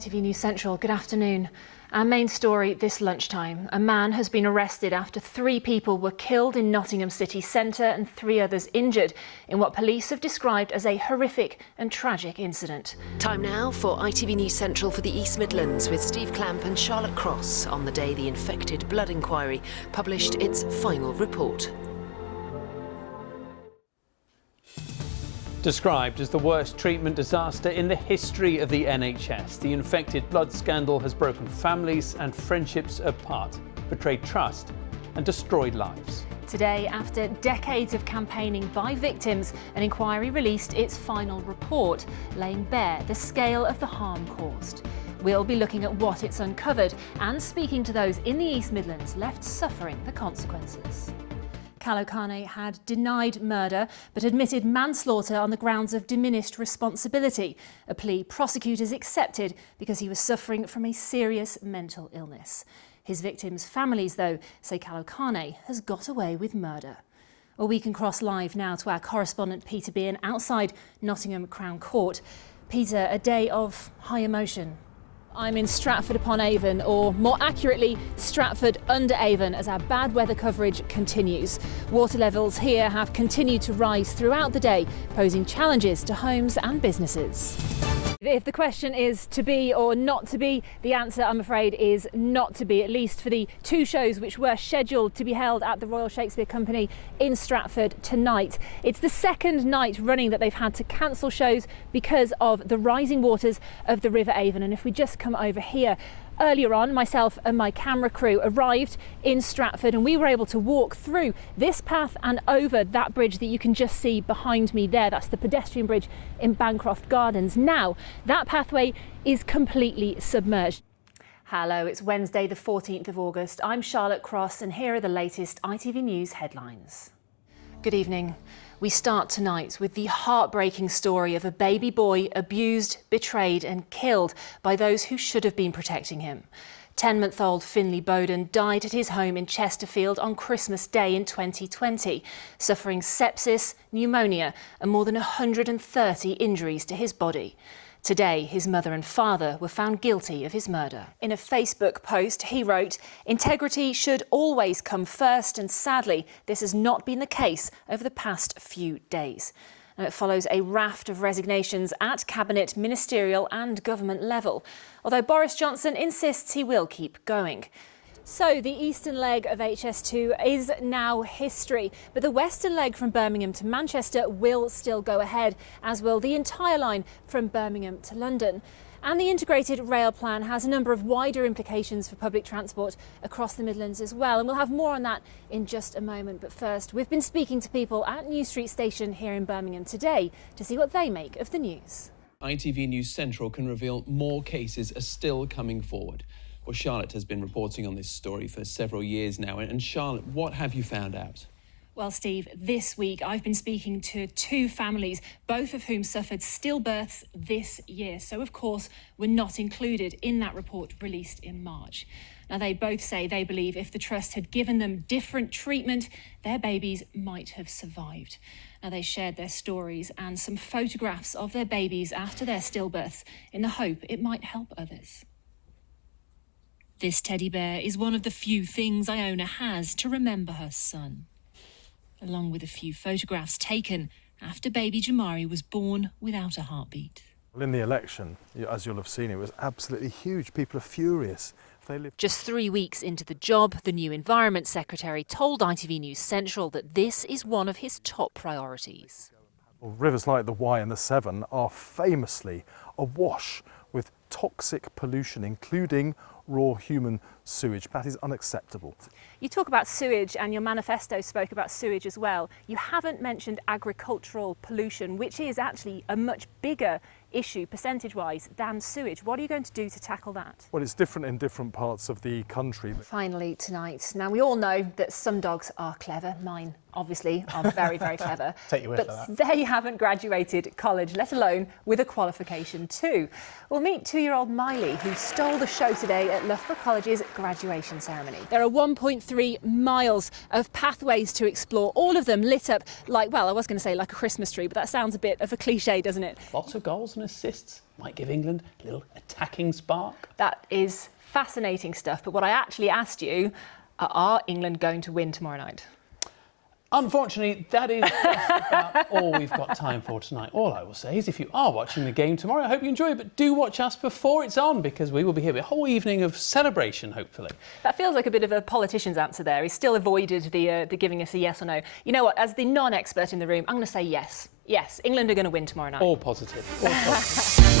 ITV News Central, good afternoon. Our main story this lunchtime. A man has been arrested after 3 people were killed in Nottingham city centre and 3 others injured in what police have described as a horrific and tragic incident. Time now for ITV News Central for the East Midlands with Steve Clamp and Charlotte Cross on the day the infected blood inquiry published its final report. Described as the worst treatment disaster in the history of the NHS, the infected blood scandal has broken families and friendships apart, betrayed trust and destroyed lives. Today, after decades of campaigning by victims, an inquiry released its final report, laying bare the scale of the harm caused. We'll be looking at what it's uncovered and speaking to those in the East Midlands left suffering the consequences. Kalokane had denied murder but admitted manslaughter on the grounds of diminished responsibility, a plea prosecutors accepted because he was suffering from a serious mental illness. His victims' families, though, say Kalokane has got away with murder. Well, we can cross live now to our correspondent Peter Bean outside Nottingham Crown Court. Peter, a day of high emotion. I'm in Stratford-upon-Avon, or more accurately, Stratford-under-Avon, as our bad weather coverage continues. Water levels here have continued to rise throughout the day, posing challenges to homes and businesses. If the question is to be or not to be, the answer, I'm afraid, is not to be, at least for the 2 shows which were scheduled to be held at the Royal Shakespeare Company in Stratford tonight. It's the 2nd night running that they've had to cancel shows because of the rising waters of the River Avon. And if we just come over here, earlier on, myself and my camera crew arrived in Stratford and we were able to walk through this path and over that bridge that you can just see behind me there. That's the pedestrian bridge in Bancroft Gardens. Now, that pathway is completely submerged. Hello, it's Wednesday the 14th of August. I'm Charlotte Cross and here are the latest ITV News headlines. Good evening. We start tonight with the heartbreaking story of a baby boy abused, betrayed and killed by those who should have been protecting him. 10-month-old Finley Bowden died at his home in Chesterfield on Christmas Day in 2020, suffering sepsis, pneumonia and more than 130 injuries to his body. Today, his mother and father were found guilty of his murder. In a Facebook post, he wrote, "Integrity should always come first, and sadly, this has not been the case over the past few days." Now, it follows a raft of resignations at cabinet, ministerial and government level, although Boris Johnson insists he will keep going. So the eastern leg of HS2 is now history, but the western leg from Birmingham to Manchester will still go ahead, as will the entire line from Birmingham to London. And the integrated rail plan has a number of wider implications for public transport across the Midlands as well, and we'll have more on that in just a moment. But first, we've been speaking to people at New Street Station here in Birmingham today to see what they make of the news. ITV News Central can reveal more cases are still coming forward. Well, Charlotte has been reporting on this story for several years now. And Charlotte, what have you found out? Well, Steve, this week I've been speaking to 2 families, both of whom suffered stillbirths this year. So, of course, were not included in that report released in March. Now, they both say they believe if the Trust had given them different treatment, their babies might have survived. Now, they shared their stories and some photographs of their babies after their stillbirths in the hope it might help others. This teddy bear is one of the few things Iona has to remember her son, along with a few photographs taken after baby Jamari was born without a heartbeat. Well, in the election, as you'll have seen, it was absolutely huge. People are furious. Just 3 weeks into the job, the new Environment Secretary told ITV News Central that this is one of his top priorities. Well, rivers like the Wye and the Severn are famously awash with toxic pollution, including raw human sewage. That is unacceptable. You talk about sewage and your manifesto spoke about sewage as well. You haven't mentioned agricultural pollution, which is actually a much bigger issue percentage-wise than sewage. What are you going to do to tackle that? Well, it's different in different parts of the country. Finally tonight, now we all know that some dogs are clever. Mine obviously are very, very clever. Take your word for that. They haven't graduated college, let alone with a qualification too. We'll meet 2-year-old Miley, who stole the show today at Loughborough College's graduation ceremony. There are 1.3 miles of pathways to explore, all of them lit up like, well, I was going to say like a Christmas tree, but that sounds a bit of a cliche, doesn't it? Lots of goals and assists. might give England a little attacking spark. That is fascinating stuff. But what I actually asked you, are England going to win tomorrow night? Unfortunately, that is just about all we've got time for tonight. All I will say is if you are watching the game tomorrow, I hope you enjoy it, but do watch us before it's on, because we will be here with a whole evening of celebration, hopefully. That feels like a bit of a politician's answer there. He still avoided the giving us a yes or no. You know what, as the non-expert in the room, I'm going to say yes. Yes, England are going to win tomorrow night. All positive. All positive.